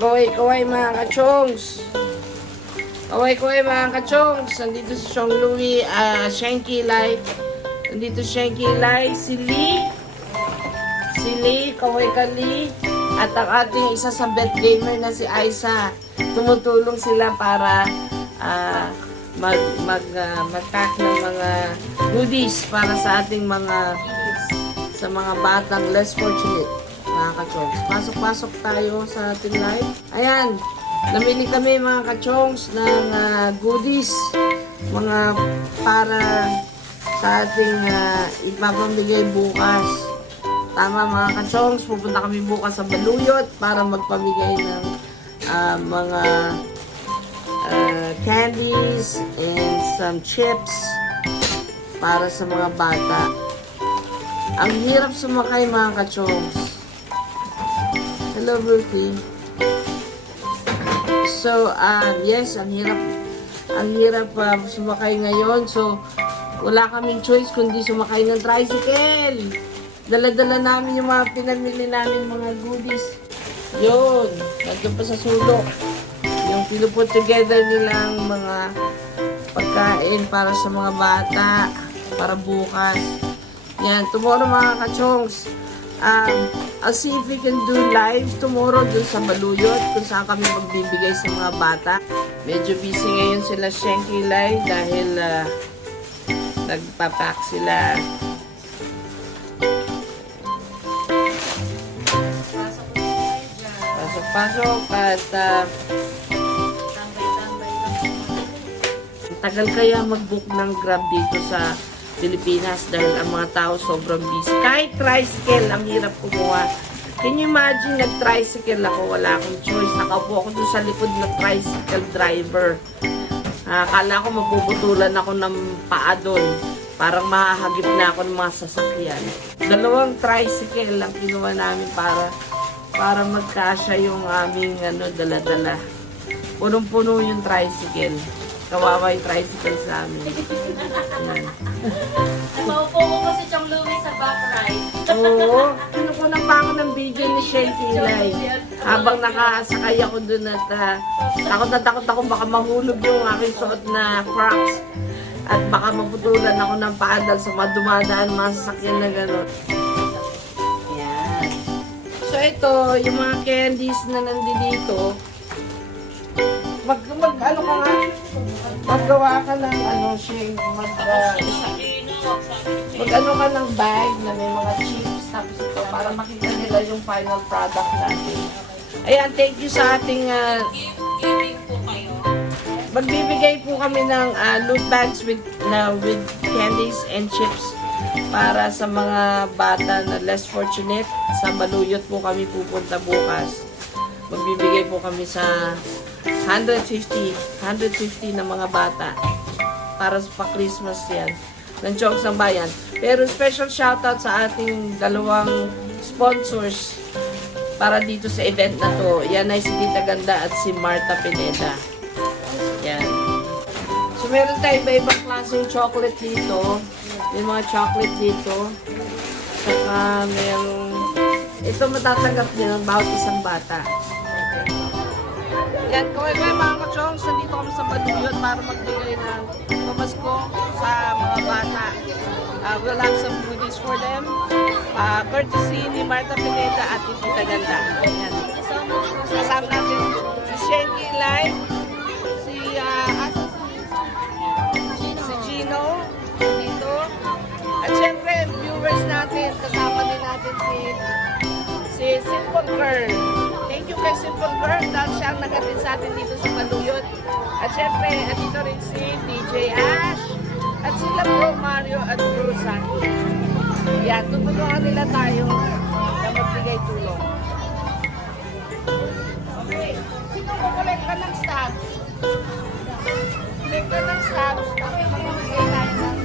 Kaway-kaway mga kachongs. Kaway-kaway mga kachongs. Nandito si Chong Louie, Shanky Lai. Nandito Shanky Lai, si Lee, Kaway Kali. At ang ating isa sa bet gamer na si Aiza. Tumutulong sila para mag-pack ng mga goodies para sa ating mga batang less fortunate mga kachongs. Pasok-pasok tayo sa ating live. Ayan, namili kami mga kachongs ng goodies, mga para sa ating ipapamigay bukas. Tama mga kachongs, pupunta kami bukas sa Baluyot para magpamigay ng mga candies and some chips para sa mga bata. Ang hirap sumakay mga kachongs. Hello, Bertie. So, yes, ang hirap sumakay ngayon. So, wala kaming choice kundi sumakay ng tricycle. Dala-dala namin yung mga pinamili namin mga goodies. Yun, nandun pa sa sulok. Yung pinuput together nilang mga pagkain para sa mga bata, para bukas. Yan, tomorrow mga kachongs, I'll see if we can do live tomorrow dun sa Baluyot, kung saan kami magbibigay sa mga bata. Medyo busy ngayon sila Shanky Lai dahil nagpapack sila. Pasok at tagal kaya mag-book ng Grab dito sa Pilipinas dahil ang mga tao sobrang busy. Kahit tricycle, ang hirap kumuha. Can you imagine, nag-tricycle ako, wala akong choice. Nakaupo ako doon sa likod ng tricycle driver. Akala ko mapuputulan ako ng paa doon. Parang mahahagip na ako ng mga sasakyan. 2 tricycle lang kinuha namin para magkasya yung aming dala-dala. Punong-puno yung tricycle. Kawawa yung tricycle sa amin. Maupo ko kasi Chong Louie sa back ride. Oo. Kinukunan pa ako ng video ni Shanky Lai. Habang nakasakay ako dun at takot ako baka mahulog yung aking suot na Crocs. At baka maputulan ako ng paadal sa mga dumadaan mga sasakyan na gano'n. Yan. So ito, yung mga candies na nandito, maggawa ka ng mag-ano ka ng bag na may mga chips tapos ito para makita nila yung final product natin. Ayan, thank you sa ating magbibigay po kami ng loot bags with candies and chips para sa mga bata na less fortunate. Sa Baluyot po kami pupunta bukas. Magbibigay po kami sa 150 na mga bata para sa pa-Christmas yan ng Chongs ng Bayan. Pero special shoutout sa ating 2 sponsors para dito sa event na to. Yan ay si Tita Ganda at si Marta Pineda. Yan. So meron tayo iba-ibang klaseng chocolate dito. May mga chocolate dito. Saka merong ito matatanggap niyo ng bawat isang bata. Yan, kaway mga kachongs, nandito kami sa Baluyot para magbigay ng pamasko sa mga bata. We'll have some goodies for them. Courtesy ni Marta Pineda at Tita Ganda. Yan. Kasama natin si Shanky Lai, si Gino, dito. At syempre, viewers natin, kasama din natin si Simple Girl. Thank you kay Simple Girl dahil siya ang nag-attend sa atin dito sa Baluyot. At syempre, dito rin si DJ Ash at sila Bro Mario at Bro Saki. Yan, tutulungan nila tayo na magbigay tulong. Okay, sino kukulek ka ng stabs? Kukulek ka ng stabs, tapos magbigay tayo ng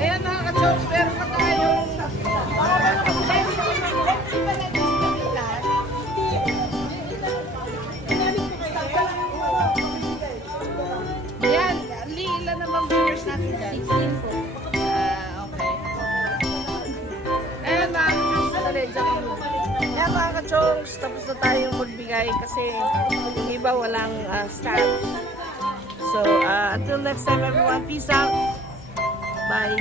Ayan mga ka-chokes, meron pa tayong Ayan, ilan na bang viewers natin dyan? 16 po. Okay. Ayan mga ka-chokes, ayan mga ka-chokes, tapos na tayong magbigay kasi yung iba walang staff. So, until next time everyone, peace out. Bye.